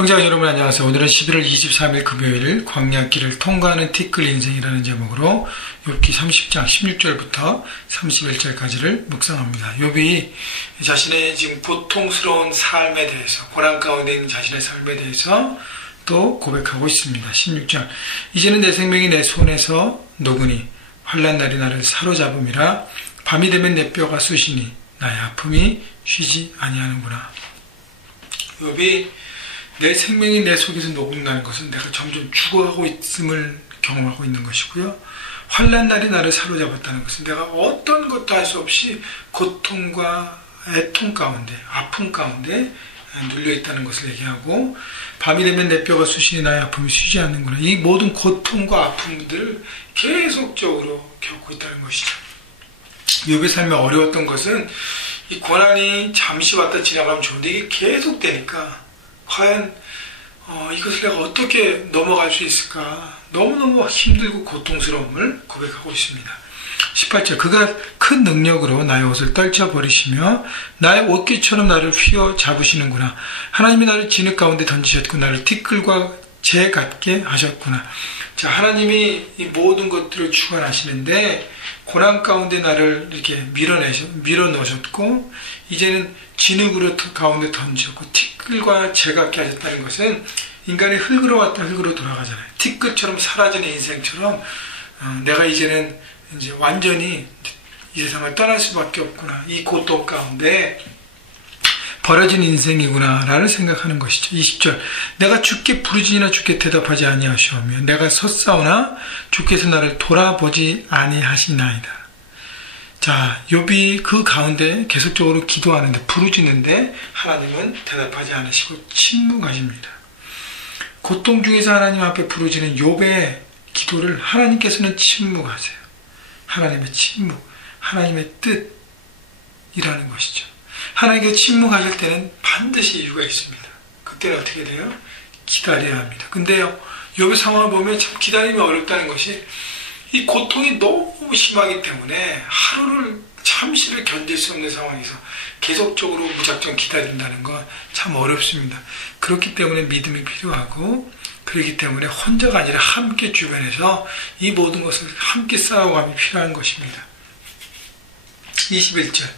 형제자 여러분 안녕하세요. 오늘은 11월 23일 금요일 광야길을 통과하는 티끌 인생이라는 제목으로 욥기 30장 16절부터 31절까지를 묵상합니다. 욥이 자신의 지금 고통스러운 삶에 대해서, 고난 가운데 있는 자신의 삶에 대해서 또 고백하고 있습니다. 16절, 이제는 내 생명이 내 손에서 녹으니 환난 날이 나를 사로잡음이라. 밤이 되면 내 뼈가 쑤시니 나의 아픔이 쉬지 아니하는구나. 욥이 내 생명이 내 속에서 녹는다는 것은 내가 점점 죽어가고 있음을 경험하고 있는 것이고요. 환난 날이 나를 사로잡았다는 것은 내가 어떤 것도 할 수 없이 고통과 애통 가운데, 아픔 가운데 눌려있다는 것을 얘기하고, 밤이 되면 내 뼈가 쑤시니 나의 아픔이 쉬지 않는구나. 이 모든 고통과 아픔들을 계속적으로 겪고 있다는 것이죠. 욥의 삶에 어려웠던 것은 이 고난이 잠시 왔다 지나가면 좋은데 이게 계속되니까 과연 이것을 내가 어떻게 넘어갈 수 있을까? 너무너무 힘들고 고통스러움을 고백하고 있습니다. 18절, 그가 큰 능력으로 나의 옷을 떨쳐버리시며 나의 옷깃처럼 나를 휘어잡으시는구나. 하나님이 나를 진흙 가운데 던지셨고 나를 티끌과 재 같게 하셨구나. 자, 하나님이 이 모든 것들을 주관하시는데 고난 가운데 나를 이렇게 밀어넣으셨고 이제는 진흙으로 가운데 던지셨고 티끌과 재 같게 하셨다는 것은 인간이 흙으로 왔다 흙으로 돌아가잖아요. 티끌처럼 사라지는 인생처럼 내가 이제는 이제 완전히 이 세상을 떠날 수밖에 없구나. 이 고통 가운데 버려진 인생이구나 라를 생각하는 것이죠. 20절, 내가 주께 부르짖으나 주께 대답하지 아니하시오며 내가 섰사오나 주께서 나를 돌아보지 아니하시나이다. 자, 욥이 그 가운데 계속적으로 기도하는데, 부르짖는데 하나님은 대답하지 않으시고 침묵하십니다. 고통 중에서 하나님 앞에 부르짖는 욥의 기도를 하나님께서는 침묵하세요. 하나님의 침묵, 하나님의 뜻이라는 것이죠. 하나님께서 침묵하실 때는 반드시 이유가 있습니다. 그때는 어떻게 돼요? 기다려야 합니다. 근데요, 욥의 상황을 보면 참 기다림이 어렵다는 것이 이 고통이 너무 심하기 때문에 하루를 잠시를 견딜 수 없는 상황에서 계속적으로 무작정 기다린다는 건 참 어렵습니다. 그렇기 때문에 믿음이 필요하고, 그렇기 때문에 혼자가 아니라 함께 주변에서 이 모든 것을 함께 싸워감이 필요한 것입니다. 21절,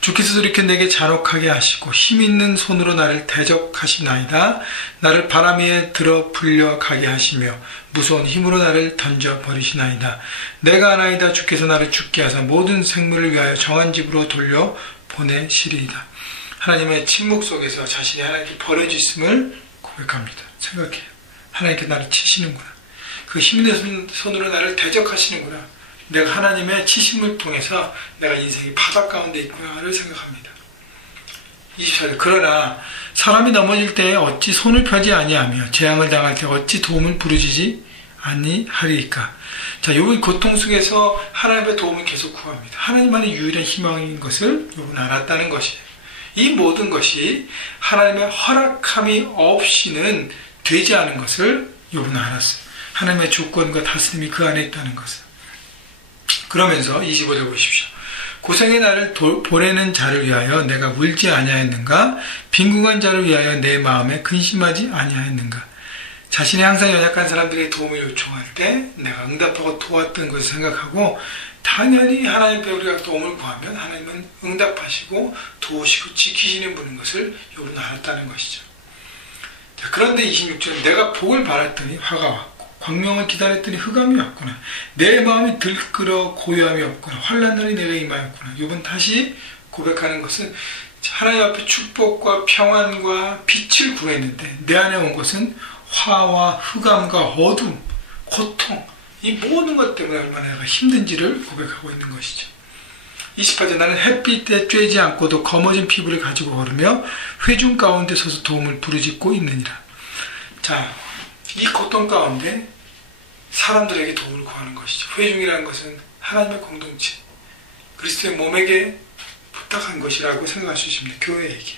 주께서 돌이켜 내게 잔혹하게 하시고 힘있는 손으로 나를 대적하시나이다. 나를 바람 위에 들어 불려가게 하시며 무서운 힘으로 나를 던져버리시나이다. 내가 아나이다. 주께서 나를 죽게 하사 모든 생물을 위하여 정한 집으로 돌려 보내시리이다. 하나님의 침묵 속에서 자신이 하나님께 버려졌음을 고백합니다. 생각해요. 하나님께 나를 치시는구나. 그 힘있는 손으로 나를 대적하시는구나. 내가 하나님의 치심을 통해서 내가 인생이 바닥 가운데 있구나를 생각합니다. 24절, 그러나 사람이 넘어질 때에 어찌 손을 펴지 아니하며 재앙을 당할 때 어찌 도움을 부르짖지 아니하리이까. 자, 욥은 고통 속에서 하나님의 도움을 계속 구합니다. 하나님만의 유일한 희망인 것을 욥은 알았다는 것이에요. 이 모든 것이 하나님의 허락함이 없이는 되지 않은 것을 욥은 알았어요. 하나님의 주권과 다스림이 그 안에 있다는 것을. 그러면서 25절 보십시오. 고생의 나를 보내는 자를 위하여 내가 울지 아니하였는가? 빈궁한 자를 위하여 내 마음에 근심하지 아니하였는가? 자신이 항상 연약한 사람들의 도움을 요청할 때 내가 응답하고 도왔던 것을 생각하고, 당연히 하나님께 우리가 도움을 구하면 하나님은 응답하시고 도우시고 지키시는 분인 것을 욥은 알았다는 것이죠. 자, 그런데 26절, 내가 복을 바랐더니 화가 왔고 광명을 기다렸더니 흑암이 왔구나. 내 마음이 들끓어 고요함이 없구나. 환난 날이 내게 임하였구나. 욥은 다시 고백하는 것은 하나님 앞에 축복과 평안과 빛을 구했는데 내 안에 온 것은 화와 흑암과 어둠, 고통, 이 모든 것 때문에 얼마나 내가 힘든지를 고백하고 있는 것이죠. 28절, 나는 햇빛에 쬐지 않고도 검어진 피부를 가지고 걸으며 회중 가운데 서서 도움을 부르짖고 있느니라. 자, 이 고통 가운데 사람들에게 도움을 구하는 것이죠. 회중이라는 것은 하나님의 공동체, 그리스도의 몸에게 부탁한 것이라고 생각할 수 있습니다. 교회에게.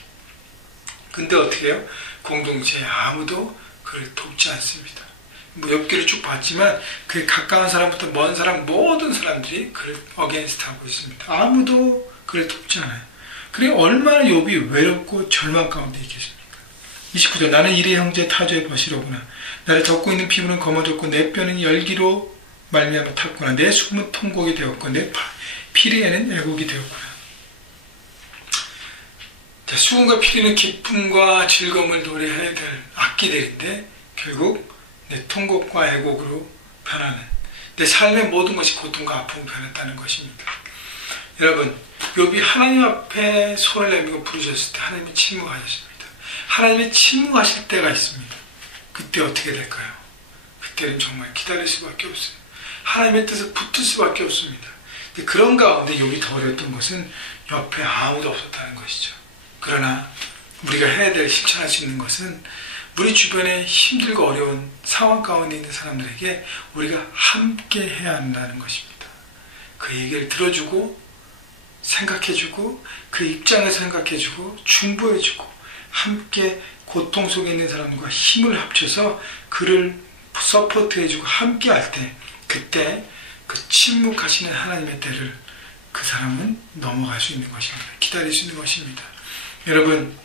근데 어떻게 해요? 공동체에 아무도 그를 돕지 않습니다. 엽기를 쭉 봤지만 그 가까운 사람부터 먼 사람 모든 사람들이 그를 어게인스트하고 있습니다. 아무도 그를 돕지 않아요. 그래 얼마나 욥이 외롭고 절망 가운데 있겠습니까? 29절 나는 이레 형제 타조의 벗이로구나. 나를 덮고 있는 피부는 검어졌고 내 뼈는 열기로 말미암아 탔구나. 내 숨은 통곡이 되었고 내 피리에는 애곡이 되었구나. 자, 수금과 피리는 기쁨과 즐거움을 노래해야 될 악기들인데 결국 내 통곡과 애곡으로 변하는, 내 삶의 모든 것이 고통과 아픔으로 변했다는 것입니다. 여러분, 욥이 하나님 앞에 손을 내밀고 부르셨을 때 하나님이 침묵하셨습니다. 하나님이 침묵하실 때가 있습니다. 그때 어떻게 될까요? 그때는 정말 기다릴 수밖에 없어요. 하나님의 뜻을 붙들 수밖에 없습니다. 그런 가운데 욥이 더 어려웠던 것은 옆에 아무도 없었다는 것이죠. 그러나 우리가 해야 될, 실천할 수 있는 것은 우리 주변에 힘들고 어려운 상황 가운데 있는 사람들에게 우리가 함께 해야 한다는 것입니다. 그 얘기를 들어주고 생각해주고 그 입장을 생각해주고 중보해주고 함께 고통 속에 있는 사람과 힘을 합쳐서 그를 서포트해주고 함께 할 때, 그때 그 침묵하시는 하나님의 때를 그 사람은 넘어갈 수 있는 것입니다. 기다릴 수 있는 것입니다. 여러분,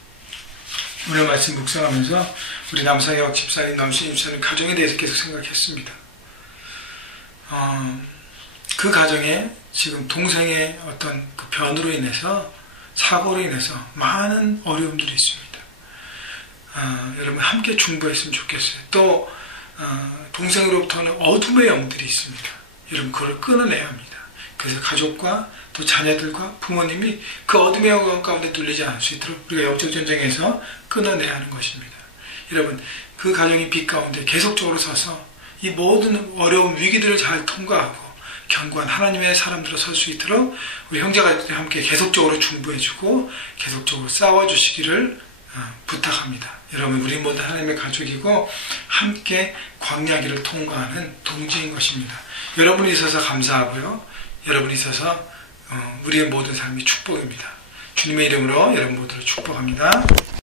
오늘 말씀 묵상하면서 우리 남상혁 집사님, 남수님 집사님 가정에 대해서 계속 생각했습니다. 그 가정에 지금 동생의 어떤 그 변으로 인해서, 사고로 인해서 많은 어려움들이 있습니다. 여러분 함께 중보했으면 좋겠어요. 또 동생으로부터는 어둠의 영들이 있습니다. 여러분 그걸 끊어내야 합니다. 그래서 가족과 또 자녀들과 부모님이 그 어둠의 영 가운데 뚫리지 않을 수 있도록 우리가 영적 전쟁에서 끊어내야 하는 것입니다. 여러분 그 가정이 빛 가운데 계속적으로 서서 이 모든 어려운 위기들을 잘 통과하고 견고한 하나님의 사람들로 설 수 있도록 우리 형제가 함께 계속적으로 중보해주고 계속적으로 싸워주시기를 부탁합니다. 여러분 우리 모두 하나님의 가족이고 함께 광야길을 통과하는 동지인 것입니다. 여러분이 있어서 감사하고요. 여러분이 있어서 우리의 모든 삶이 축복입니다. 주님의 이름으로 여러분 모두를 축복합니다.